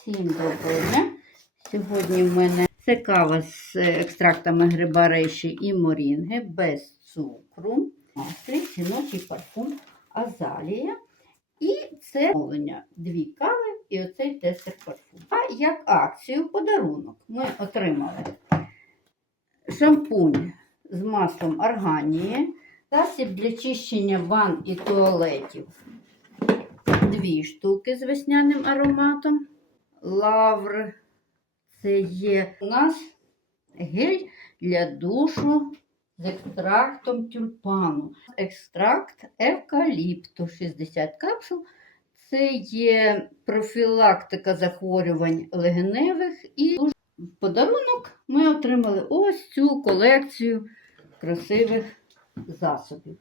Всім доброго дня! Сьогодні в мене це кава з екстрактами гриба рейші і морінги без цукру, настрій, жіночий парфум Азалія. І це мовлення дві кави і оцей тестер парфум. А як акцію подарунок ми отримали шампунь з маслом арганії, засіб для чищення ванн і туалетів. Дві штуки з весняним ароматом лавр. Це є у нас гель для душу з екстрактом тюльпану. Екстракт евкаліпту 60 капсул. Це є профілактика захворювань легеневих. І в подарунок ми отримали ось цю колекцію красивих засобів.